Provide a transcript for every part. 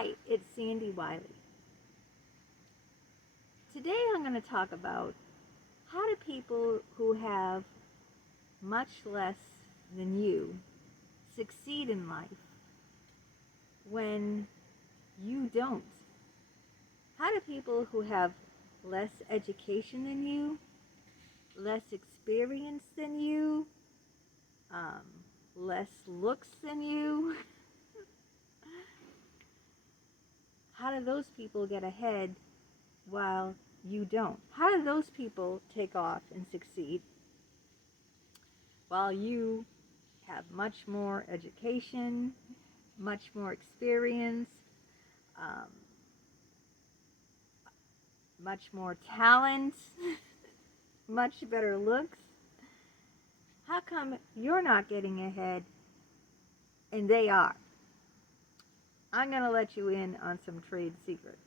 Hi, it's Sandy Wiley. Today I'm going to talk about how do people who have much less than you succeed in life when you don't? How do people who have less education than you, less experience than you, um, less looks than you, how do those people get ahead while you don't? How do those people take off and succeed while you have much more education, much more experience, um, much more talent, much better looks? How come you're not getting ahead and they are? I'm going to let you in on some trade secrets.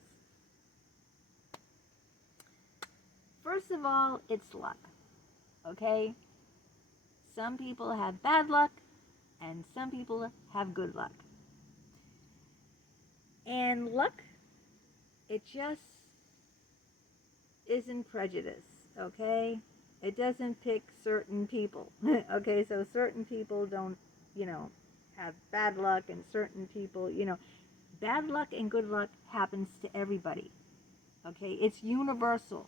First of all, it's luck, okay? Some people have bad luck and some people have good luck. And luck, it just isn't prejudice, okay? It doesn't pick certain people, okay? So certain people don't, have bad luck, and certain people, bad luck and good luck happens to everybody, okay? It's universal.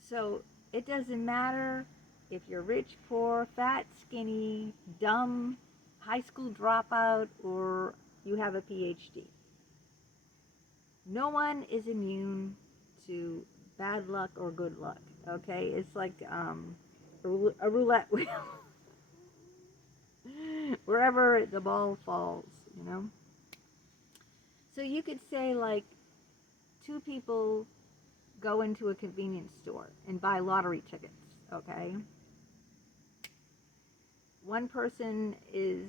So it doesn't matter if you're rich, poor, fat, skinny, dumb, high school dropout, or you have a PhD. No one is immune to bad luck or good luck, okay? It's like a roulette wheel. Wherever the ball falls. So you could say, like, two people go into a convenience store and buy lottery tickets, okay? One person is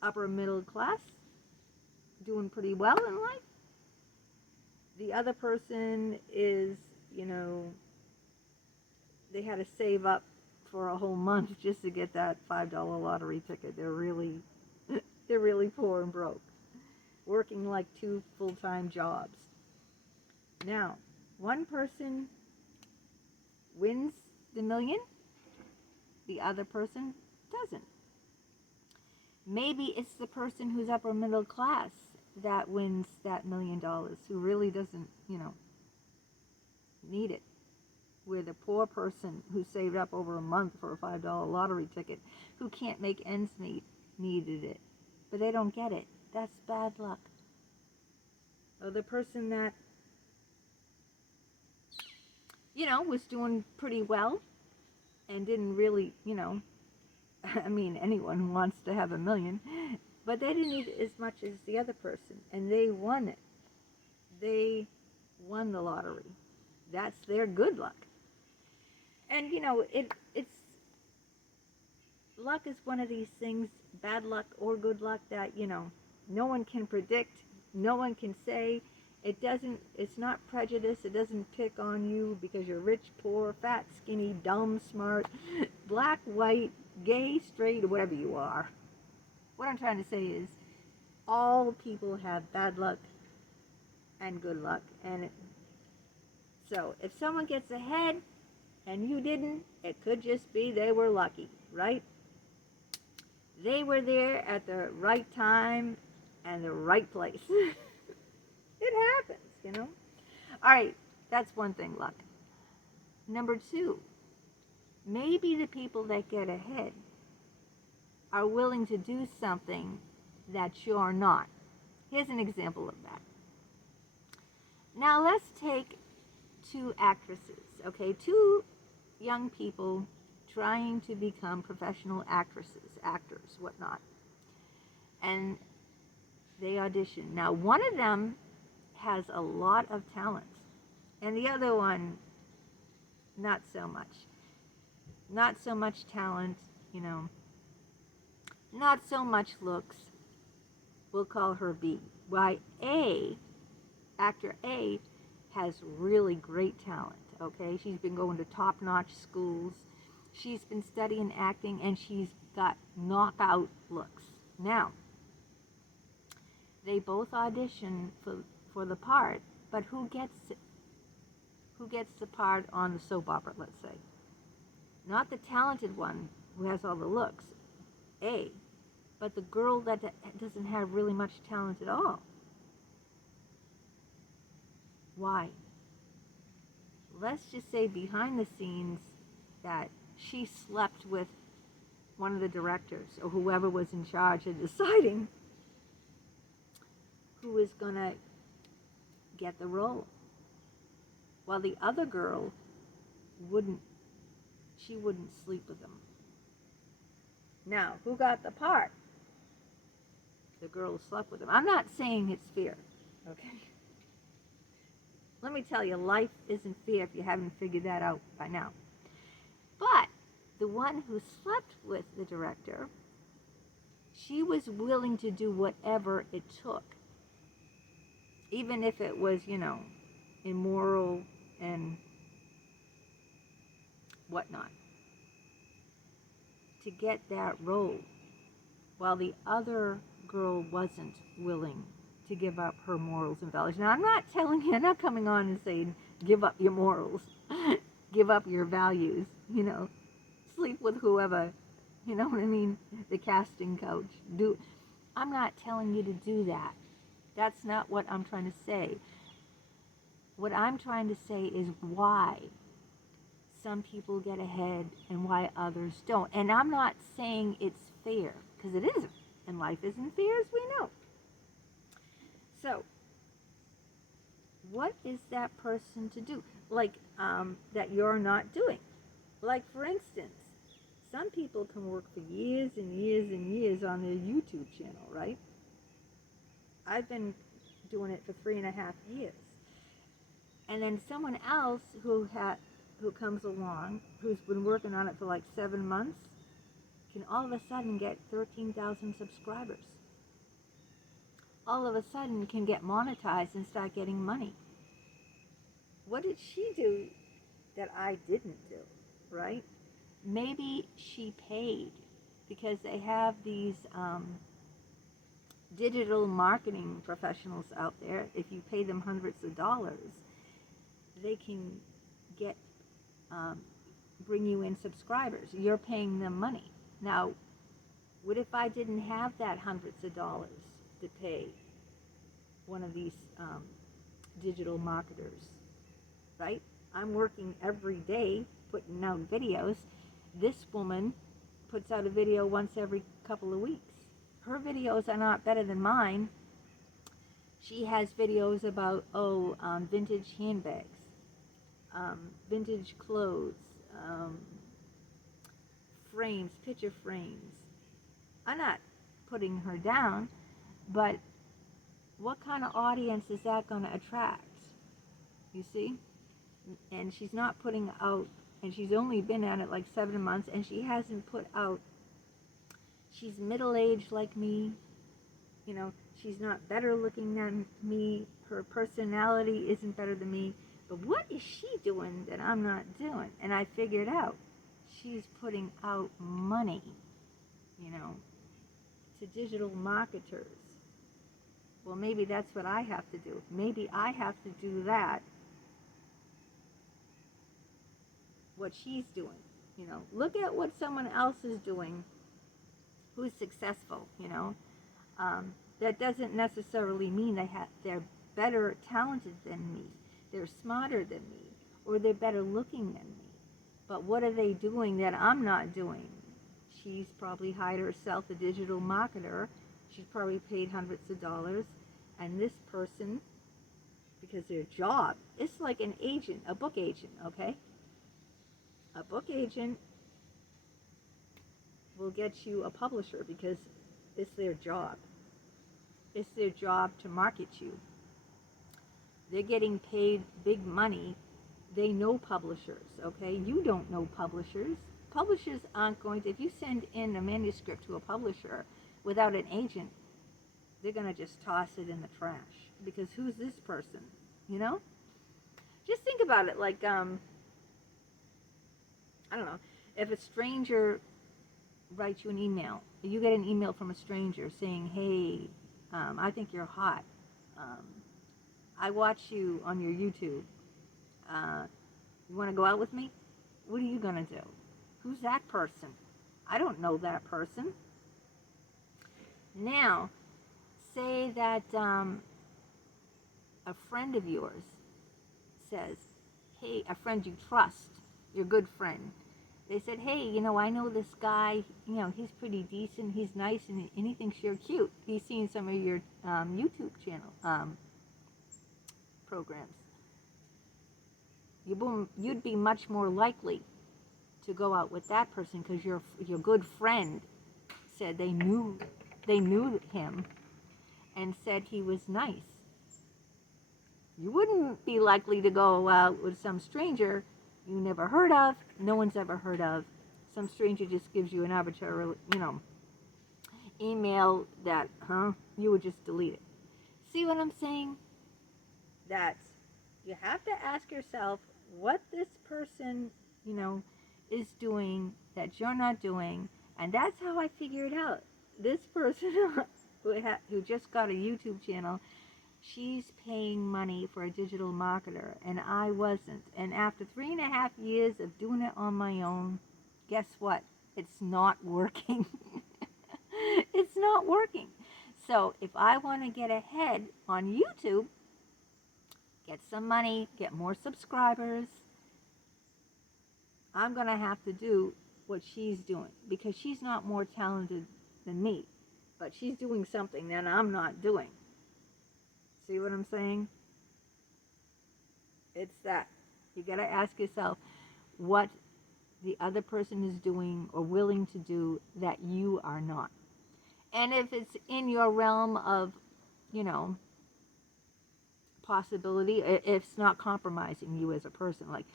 upper middle class, doing pretty well in life. The other person is, they had to save up for a whole month just to get that $5 lottery ticket. They're really, they're really poor and broke, working like 2 full-time jobs. Now, one person wins the million, the other person doesn't. Maybe it's the person who's upper middle class that wins that $1,000,000, who really doesn't, need it. Where the poor person who saved up over a month for a $5 lottery ticket, who can't make ends meet, needed it. But they don't get it. That's bad luck. Or the person that, was doing pretty well and didn't really, I mean, anyone who wants to have a million, but they didn't need as much as the other person, and they won it. They won the lottery. That's their good luck. And it's luck is one of these things, bad luck or good luck, that no one can predict, no one can say. It's not prejudice. It doesn't pick on you because you're rich, poor, fat, skinny, dumb, smart, black, white, gay, straight, or whatever you are. What I'm trying to say is all people have bad luck and good luck. And so if someone gets ahead and you didn't, it could just be they were lucky, right? They were there at the right time and the right place. It happens. All right, that's one thing, luck. Number 2, maybe the people that get ahead are willing to do something that you're not. Here's an example of that. Now let's take 2 actresses, okay? 2 young people trying to become professional actresses, actors, whatnot. And they audition. Now one of them has a lot of talent, and the other one, not so much. Not so much talent, not so much looks. We'll call her B. Why actor A has really great talent, okay? She's been going to top-notch schools. She's been studying acting, and she's got knockout looks. Now, They both audition for the part, but who gets the part on the soap opera, let's say? Not the talented one who has all the looks, A, but the girl that doesn't have really much talent at all. Why? Let's just say behind the scenes that she slept with one of the directors or whoever was in charge of deciding who was going to get the role. While the other girl wouldn't sleep with him. Now, who got the part? The girl who slept with him. I'm not saying it's fair, okay? Let me tell you, life isn't fair if you haven't figured that out by now. But the one who slept with the director, she was willing to do whatever it took. Even if it was, immoral and whatnot, to get that role, while the other girl wasn't willing to give up her morals and values. Now, I'm not coming on and saying, give up your morals, give up your values, sleep with whoever, you know what I mean, the casting couch. I'm not telling you to do that. That's not what I'm trying to say. What I'm trying to say is why some people get ahead and why others don't. And I'm not saying it's fair, because it isn't. And life isn't fair, as we know. So, what is that person to do? Like, that you're not doing. Like, for instance, some people can work for years and years and years on their YouTube channel, right? I've been doing it for 3.5 years. And then someone else who comes along, who's been working on it for like 7 months, can all of a sudden get 13,000 subscribers. All of a sudden can get monetized and start getting money. What did she do that I didn't do, right? Maybe she paid, because they have these digital marketing professionals out there. If you pay them hundreds of dollars, they can bring you in subscribers. You're paying them money. Now, what if I didn't have that hundreds of dollars to pay one of these digital marketers, right? I'm working every day putting out videos. This woman puts out a video once every couple of weeks. Her videos are not better than mine. She has videos about, vintage handbags, vintage clothes, frames, picture frames. I'm not putting her down, but what kind of audience is that going to attract? You see? And she's not putting out, and she's only been at it like 7 months, and she hasn't put out, she's middle-aged like me, she's not better looking than me, her personality isn't better than me, but what is she doing that I'm not doing? And I figured out, she's putting out money, to digital marketers. Well, maybe that's what I have to do. Maybe I have to do that, what she's doing. Look at what someone else is doing who's successful. That doesn't necessarily mean they're better talented than me, they're smarter than me, or they're better looking than me. But what are they doing that I'm not doing? She's probably hired herself a digital marketer. She's probably paid hundreds of dollars. And this person, because their job, it's like an agent, a book agent, okay? A book agent will get you a publisher because it's their job. It's their job to market you. They're getting paid big money. They know publishers, okay? You don't know publishers. Publishers aren't going to, if you send in a manuscript to a publisher without an agent, they're going to just toss it in the trash. Because who's this person, Just think about it like, I don't know, if a stranger writes you an email, you get an email from a stranger saying, hey, I think you're hot. Um, I watch you on your YouTube. You want to go out with me? What are you going to do? Who's that person? I don't know that person. Now, say that a friend of yours says, hey, a friend you trust, your good friend, they said, hey, I know this guy, he's pretty decent, he's nice, and he thinks you're cute. He's seen some of your YouTube channel programs. You'd be much more likely to go out with that person because your good friend said they knew him and said he was nice. You wouldn't be likely to go out with some stranger you never heard of, no one's ever heard of. Some stranger just gives you an arbitrary, email that, you would just delete it. See what I'm saying? That you have to ask yourself what this person, is doing that you're not doing, and that's how I figured out. This person who just got a YouTube channel, she's paying money for a digital marketer, and I wasn't. And after 3.5 years of doing it on my own, guess what? It's not working. It's not working. So if I want to get ahead on YouTube, get some money, get more subscribers, I'm going to have to do what she's doing because she's not more talented than me, but she's doing something that I'm not doing. See what I'm saying? It's that. You got to ask yourself what the other person is doing or willing to do that you are not. And if it's in your realm of, possibility, if it's not compromising you as a person, like,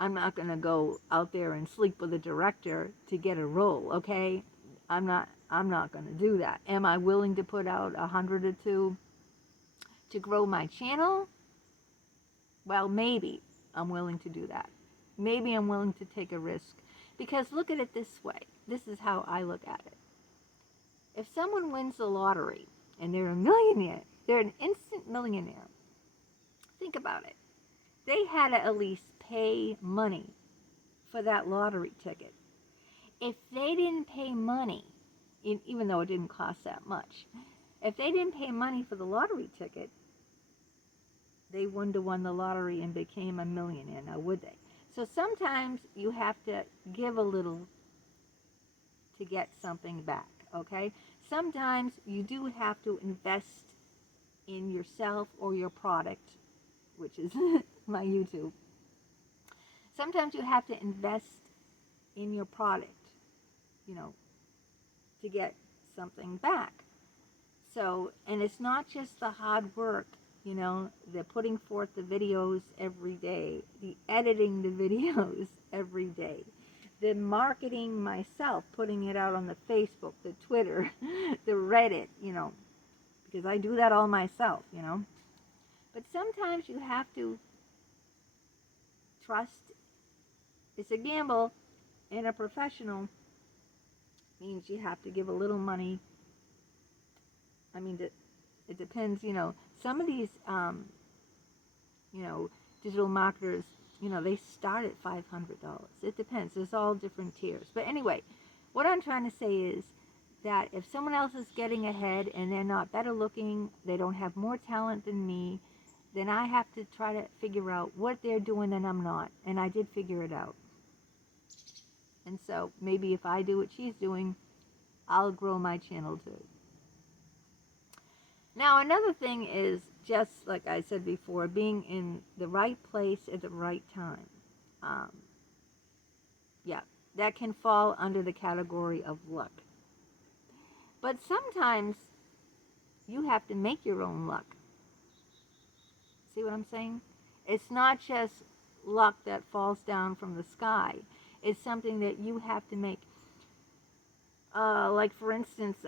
I'm not going to go out there and sleep with a director to get a role, okay? I'm not going to do that. Am I willing to put out 100 or 2 to grow my channel? Well, maybe I'm willing to do that. Maybe I'm willing to take a risk. Because look at it this way. This is how I look at it. If someone wins the lottery and they're a millionaire, they're an instant millionaire. Think about it. They had to at least pay money for that lottery ticket. If they didn't pay money, even though it didn't cost that much, if they didn't pay money for the lottery ticket, they wouldn't have won the lottery and became a millionaire, now would they? So sometimes you have to give a little to get something back, okay? Sometimes you do have to invest in yourself or your product, which is my YouTube. Sometimes you have to invest in your product, to get something back. So, and it's not just the hard work, they're putting forth the videos every day, the editing the videos every day, the marketing myself, putting it out on the Facebook, the Twitter, the Reddit, because I do that all myself, But sometimes you have to trust. It's a gamble, and a professional means you have to give a little money. I mean, it depends, Some of these, digital marketers, they start at $500. It depends. There's all different tiers. But anyway, what I'm trying to say is that if someone else is getting ahead and they're not better looking, they don't have more talent than me, then I have to try to figure out what they're doing and I'm not. And I did figure it out. And so maybe if I do what she's doing, I'll grow my channel too. Now, another thing is, just like I said before, being in the right place at the right time. That can fall under the category of luck. But sometimes you have to make your own luck. See what I'm saying? It's not just luck that falls down from the sky. It's something that you have to make. Like, for instance,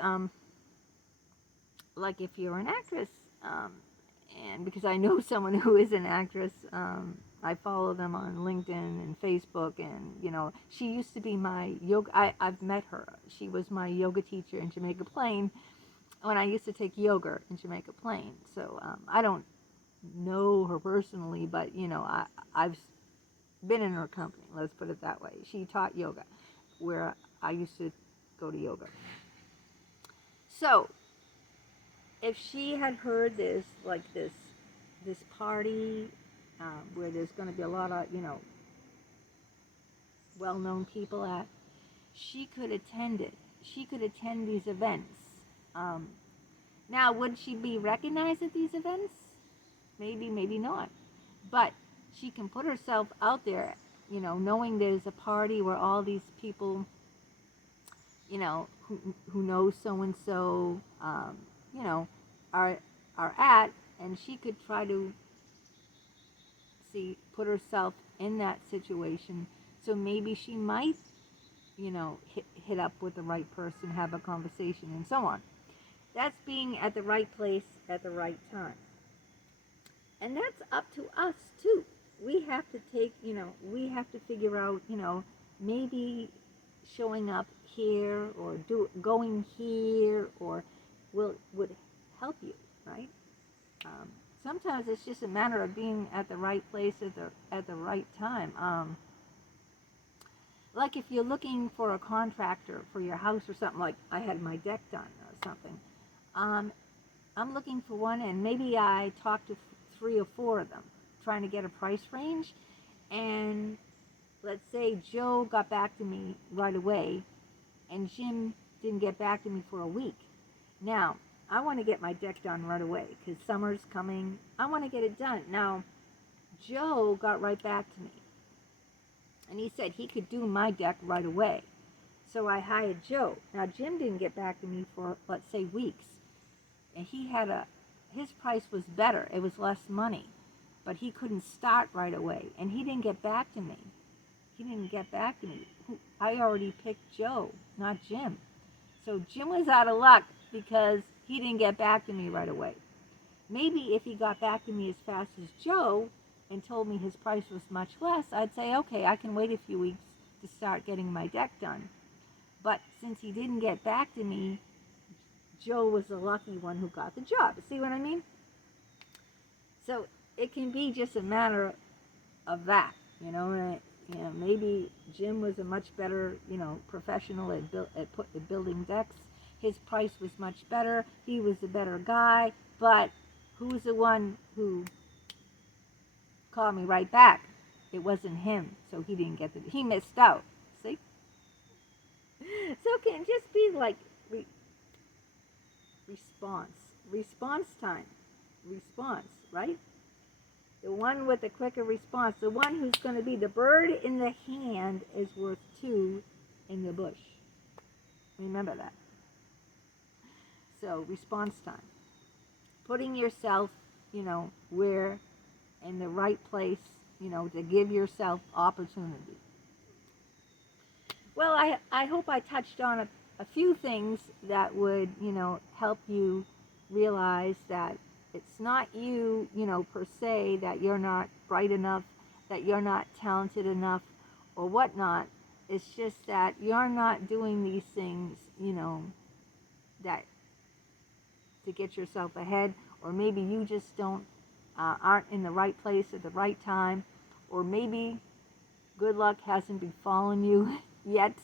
like if you're an actress, and because I know someone who is an actress, I follow them on LinkedIn and Facebook, and she used to be my yoga. I've met her. She was my yoga teacher in Jamaica Plain when I used to take yoga in Jamaica Plain. So I don't know her personally, but I've been in her company. Let's put it that way. She taught yoga, where I used to go to yoga. So if she had heard this, like this party where there's going to be a lot of well-known people at, she could attend it. She could attend these events. Now, would she be recognized at these events? Maybe, maybe not. But she can put herself out there, knowing there's a party where all these people, who know so and so, are at, and she could try to put herself in that situation. So maybe she might, hit up with the right person, have a conversation, and so on. That's being at the right place at the right time. And that's up to us too. We have to we have to figure out, maybe showing up here or going here or would help you, right? Sometimes it's just a matter of being at the right place at the right time. Like if you're looking for a contractor for your house or something, like I had my deck done or something. I'm looking for one, and maybe I talked to 3 or 4 of them, trying to get a price range. And let's say Joe got back to me right away, and Jim didn't get back to me for a week. Now, I want to get my deck done right away because summer's coming. I want to get it done. Now, Joe got right back to me, and he said he could do my deck right away. So I hired Joe. Now, Jim didn't get back to me for, let's say, weeks. And his price was better. It was less money. But he couldn't start right away. And he didn't get back to me. I already picked Joe, not Jim. So Jim was out of luck because he didn't get back to me right away. Maybe if he got back to me as fast as Joe and told me his price was much less, I'd say, okay, I can wait a few weeks to start getting my deck done. But since he didn't get back to me, Joe was the lucky one who got the job. See what I mean? So it can be just a matter of that, maybe Jim was a much better, professional at building decks. His price was much better. He was a better guy. But who was the one who called me right back? It wasn't him, so he didn't get he missed out. See? So it can just be like response time, right? The one with the quicker response, the one who's going to be the bird in the hand is worth 2 in the bush. Remember that. So response time, putting yourself, where in the right place, to give yourself opportunity. Well, I hope I touched on a few things that would, help you realize that it's not you, per se, that you're not bright enough, that you're not talented enough, or whatnot. It's just that you're not doing these things, that to get yourself ahead, or maybe you just aren't in the right place at the right time, or maybe good luck hasn't befallen you yet.